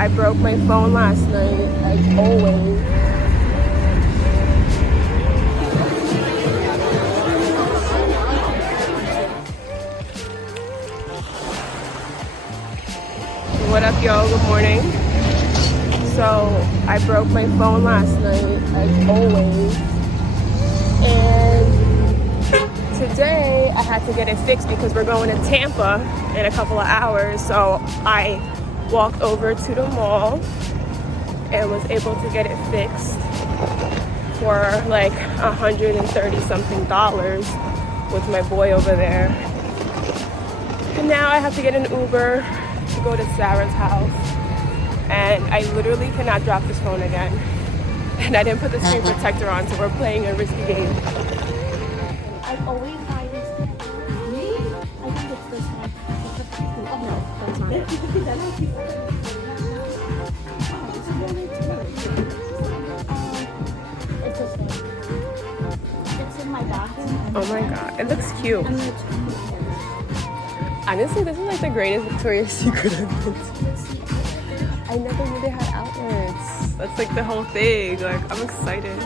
I broke my phone last night, as always. What up, y'all? Good morning. So I broke my phone last night, as always. And today I had to get it fixed because we're going to Tampa in a couple of hours. So I walked over to the mall and was able to get it fixed for like $130 something with my boy over there. And now I have to get an Uber to go to Sarah's house. And I literally cannot drop this phone again. And I didn't put the screen protector on, so we're playing a risky game. I always buy this. Me? I think it's this one. Oh no, that's not it. It's this one. It's in my bathroom. Oh my god, it looks cute. I mean, it's Honestly, this is like the greatest Victoria's Secret I've been to. I never knew they had outlets. That's like the whole thing. Like, I'm excited.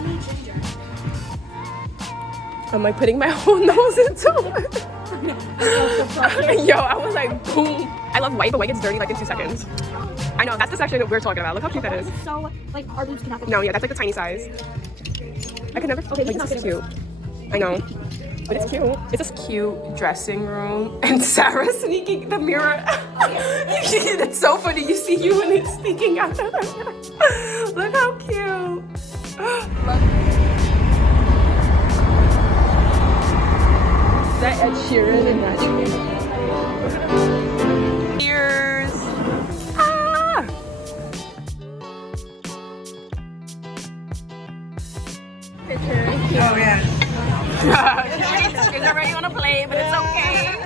I'm like putting my whole nose into it. Yo, I was like, boom. I love white, but white gets dirty like in 2 seconds. I know, that's the section we're talking about. Look how cute that is. so, like, our boots cannot fit. No, yeah, that's like the tiny size. I could never, okay, like, this is cute. I know, but it's cute. It's this cute dressing room, and Sarah sneaking the mirror. It's so funny. You see you and it's sneaking out. Look how cute. That Ed Sheeran in that. Cheers. Ah. Oh yeah. It's already on a plate, but it's okay.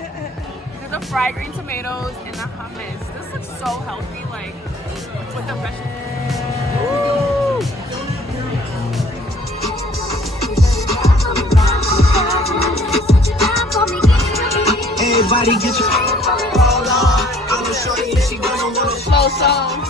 There's the fried green tomatoes and the hummus. This looks so healthy, like with the vegetables. Everybody get your hold on. I'm gonna show you she gonna wanna Slow song.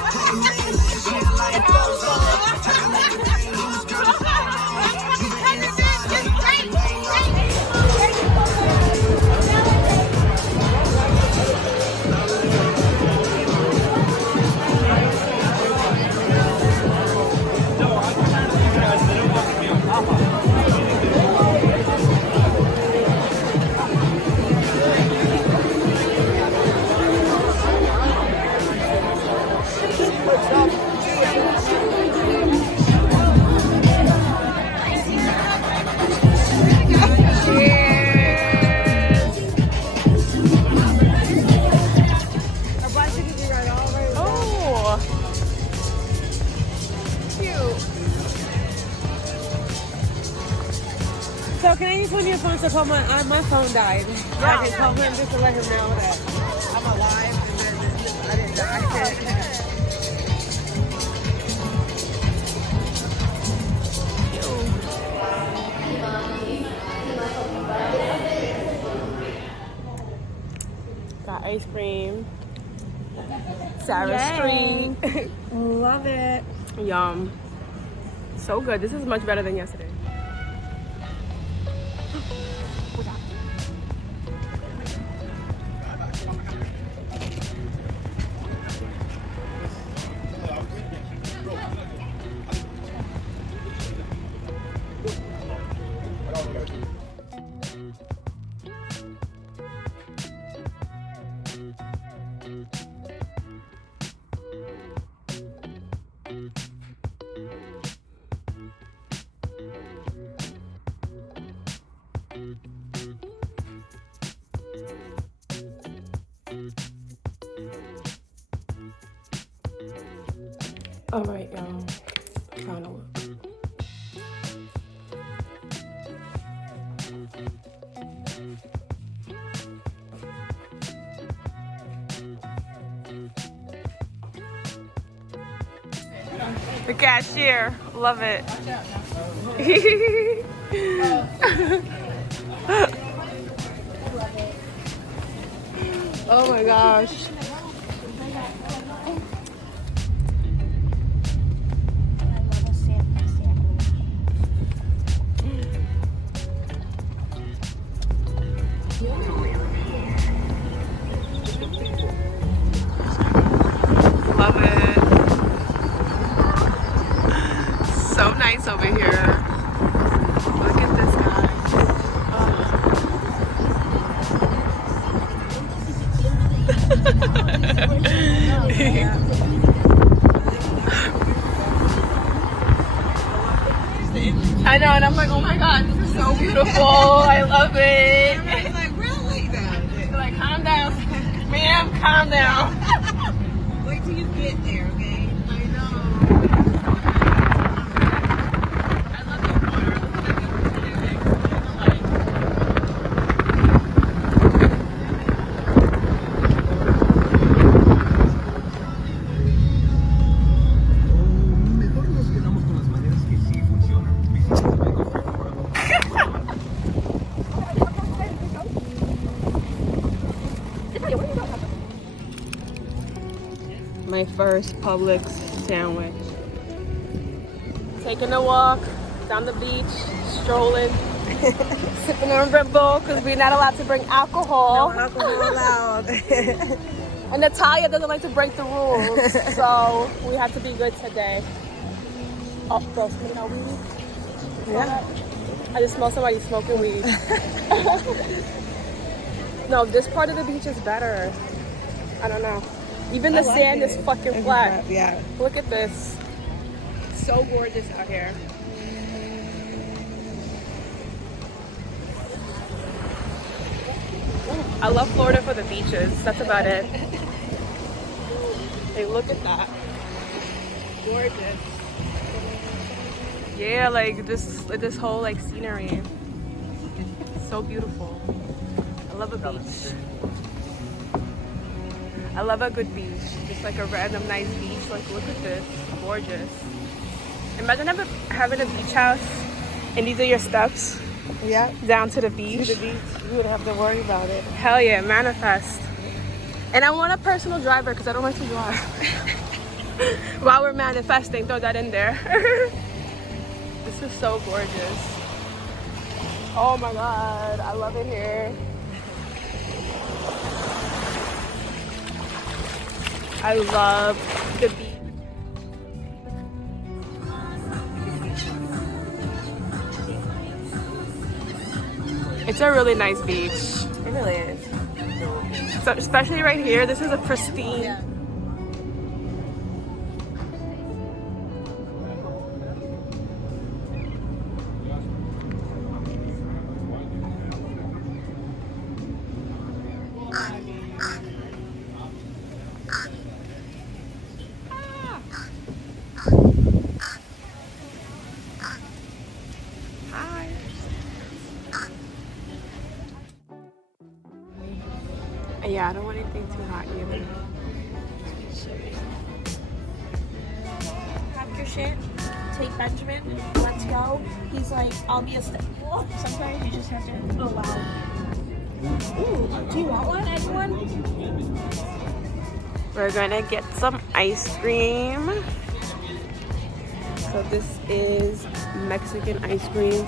So can I use one of your phones to call my phone died? Yeah. I can call him just to let him know that I'm alive and that I didn't die. Got ice cream. Sarah's Street. Love it. Yum. So good. This is much better than yesterday. All right, y'all. Final look. The cashier, love it. Oh my gosh. nice over here. Look at this guy. I know, and I'm like, oh my god, this is so beautiful. I love it. I'm like, really? Like, calm down. Ma'am, calm down. Wait till you get there, okay? I know. I love the water. Mejor nos quedamos con las maneras que sí funcionan. My first Publix sandwich. Taking a walk down the beach, strolling, sipping on Red Bull because we're not allowed to bring alcohol. No alcohol allowed. And Natalia doesn't like to break the rules, so we have to be good today. Oh, bro, smoking our weed? Yeah. I just smell somebody smoking weed. No, this part of the beach is better. I don't know. Even the sand is fucking flat. Yeah. Look at this. So gorgeous out here. I love Florida for the beaches. That's about it. Hey, look at that. Gorgeous. Yeah, like this whole like scenery. So beautiful. I love a beach. I love a good beach. Just like a random nice beach. Like, look at this. Gorgeous. Imagine having a beach house and these are your steps. Yeah. Down to the beach. To the beach. You would have to worry about it. Hell yeah, manifest. And I want a personal driver because I don't like to drive. While we're manifesting, throw that in there. This is so gorgeous. Oh my god, I love it here. I love the beach. It's a really nice beach. It really is. So, especially right here, this is a pristine. Yeah. Hi. Yeah, I don't want anything too hot either. Pack your shit. Take Benjamin. Let's go. He's like, I'll be a step. Sometimes you just have to. Oh wow. Ooh, do you want one? Anyone? We're gonna get some ice cream. So this is Mexican ice cream.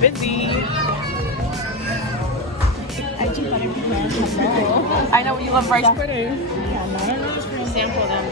Busy. I do butter pecan. I know you love rice pudding. Yeah, not an ice cream. Sample them.